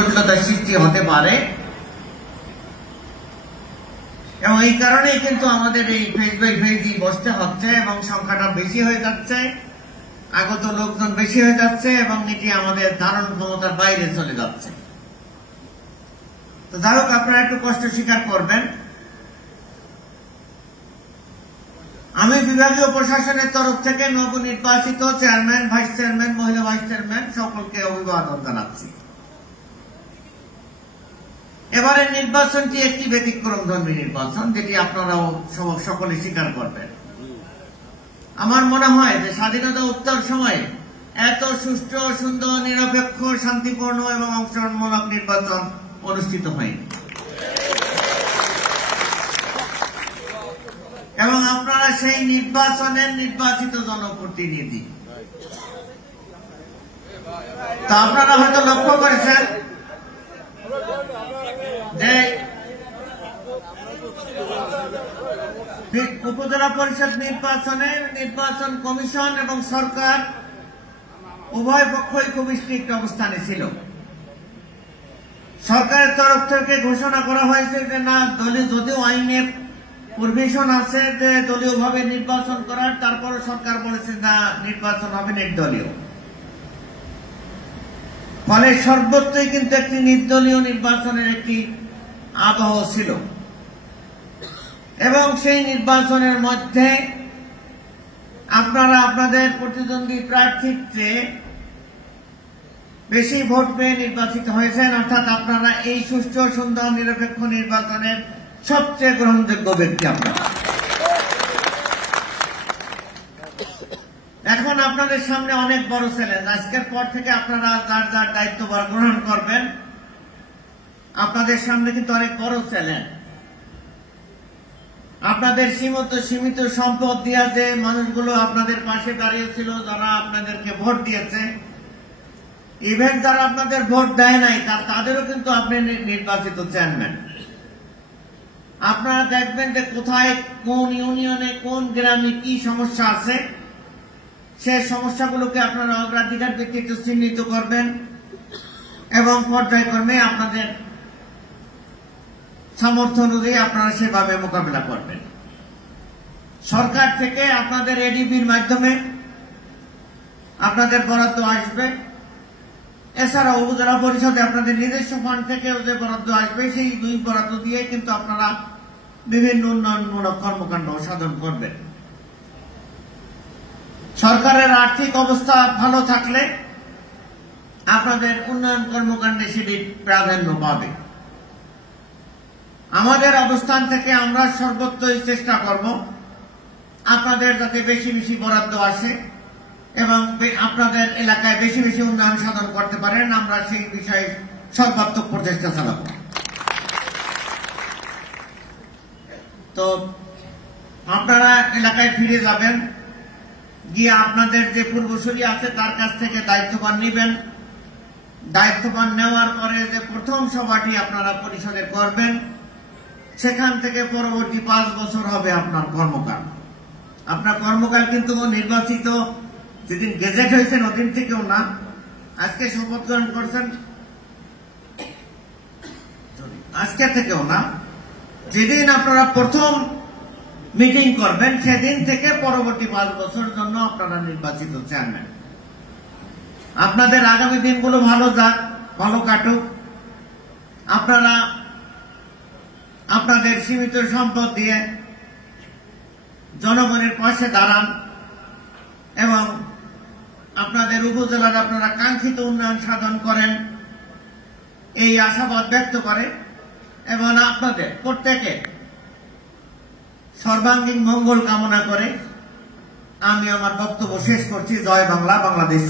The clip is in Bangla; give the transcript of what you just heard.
জটিলতার সৃষ্টি হতে পারে। এবং এই কারণেই কিন্তু আমাদের এই ফেজ বাই ফেজই বসতে হচ্ছে এবং সংখ্যাটা বেশি হয়ে যাচ্ছে, আগত লোকজন বেশি হয়ে যাচ্ছে এবং এটি আমাদের ধারণ ক্ষমতার বাইরে চলে যাচ্ছে। তো যাই হোক, আপনারা একটু কষ্ট স্বীকার করবেন। আমি বিভাগীয় প্রশাসনের তরফ থেকে নবনির্বাচিত চেয়ারম্যান, ভাইস চেয়ারম্যান, মহিলা ভাইস চেয়ারম্যান সকলকে অভিবাদন জানাচ্ছি। এবারের নির্বাচনটি একটি ব্যতিক্রমধর্মী নির্বাচন, যেটি আপনারাও সকলে স্বীকার করবেন। আমার মনে হয় যে স্বাধীনতা উত্তর সময়ে এত সুষ্ঠু, সুন্দর, নিরপেক্ষ, শান্তিপূর্ণ এবং অংশগ্রহণমূলক নির্বাচন অনুষ্ঠিত হয়নি। এবং আপনারা সেই নির্বাচনের নির্বাচিত জনপ্রতিনিধি। তা আপনারা হয়তো লক্ষ্য করেছেন যে উপজেলা পরিষদ নির্বাচনে নির্বাচন কমিশন এবং সরকার উভয় পক্ষই খুব স্ট্রিক্ট অবস্থানে ছিল। সরকারের তরফ থেকে ঘোষণা করা হয়েছে যে না, দলীয় যদিও আইনের প্রভিশন আছে যে দলীয়ভাবে নির্বাচন করার, তারপর সরকার বলেছে না, নির্বাচন হবে নির্দলীয়। ফলে সর্বত্রই কিন্তু একটি নির্দলীয় নির্বাচনের একটি আবহ ছিল। এবং সেই নির্বাচনের মধ্যে আপনারা আপনাদের প্রতিদ্বন্দ্বী প্রার্থীর চেয়ে বেশি ভোট পেয়ে নির্বাচিত হয়েছেন, অর্থাৎ আপনারা এই সুষ্ঠু, সুন্দর, নিরপেক্ষ নির্বাচনের সবচেয়ে গ্রহণযোগ্য ব্যক্তি আপনারা। এখন আপনাদের সামনে অনেক বড় চ্যালেঞ্জ। আজকের পর থেকে আপনারা যার যার দায়িত্বভার গ্রহণ করবেন, আপনাদের সামনে কিন্তু অনেক বড় চ্যালেঞ্জ। আপনাদের সীমিত সম্পদ দিয়া যে মানুষগুলো আপনাদের পাশে দাঁড়িয়েছিল, যারা আপনাদেরকে ভোট দিয়েছে, ইভেন যারা আপনাদের ভোট দেয় নাই, তাদেরও কিন্তু আপনি নির্বাচিত চেয়ারম্যান। আপনারা দেখবেন যে কোথায়, কোন ইউনিয়নে, কোন গ্রামে কি সমস্যা আছে, সেই সমস্যাগুলোকে আপনারা অগ্রাধিকার ভিত্তিতে চিহ্নিত করবেন এবং পর্যায়ক্রমে আপনাদের সামর্থ্য অনুযায়ী আপনারা সেভাবে মোকাবিলা করবেন। সরকার থেকে আপনাদের এডিবির মাধ্যমে আপনাদের বরাদ্দ আসবে। এছাড়া উপজেলা পরিষদে আপনাদের নিজস্ব ফান্ড থেকেও যে বরাদ্দ আসবে, সেই দুই বরাদ্দ দিয়ে কিন্তু আপনারা বিভিন্ন উন্নয়নমূলক কর্মকাণ্ড সাধন করবেন। সরকারের আর্থিক অবস্থা ভালো থাকলে আপনাদের উন্নয়ন কর্মকাণ্ডে সেটি প্রাধান্য পাবে। আমাদের অবস্থান থেকে আমরা সর্বত্রই চেষ্টা করব আপনাদের যাতে বেশি বেশি বরাদ্দ আসে এবং আপনাদের এলাকায় বেশি বেশি উন্নয়ন সাধন করতে পারেন। আমরা সেই বিষয়ে সর্বাত্মক প্রচেষ্টা চালাব। তো আপনারা এলাকায় ফিরে যাবেন, গিয়ে আপনাদের যে পূর্বসূরি আছে তার কাছ থেকে দায়িত্বভার নেবেন। দায়িত্বভার নেওয়ার পরে যে প্রথম সভাটি আপনারা পরিষদে করবেন, সেখান থেকে পরবর্তী 5 বছর হবে আপনার কর্মকাল। আপনার কর্মকাল কিন্তু নির্বাচিত যেদিন গেজেট হয়েছেন ওদিন থেকেও না, আজকে শপথ গ্রহণ করছেন আজকে থেকেও না, যেদিন আপনারা প্রথম মিটিং করবেন সেদিন থেকে পরবর্তী 5 বছরের জন্য আপনারা নির্বাচিত চেয়ারম্যান। আপনাদের আগামী দিনগুলো ভালো যাক, ভালো কাটুক। আপনারা আপনাদের সীমিত সম্পদ দিয়ে জনগণের পাশে দাঁড়ান এবং আপনাদের উপজেলার আপনারা কাঙ্ক্ষিত উন্নয়ন সাধন করেন, এই আশাবাদ ব্যক্ত করে এবং আপনাদের প্রত্যেকে সর্বাঙ্গীন মঙ্গল কামনা করে আমি আমার বক্তব্য শেষ করছি। জয় বাংলা, বাংলাদেশ।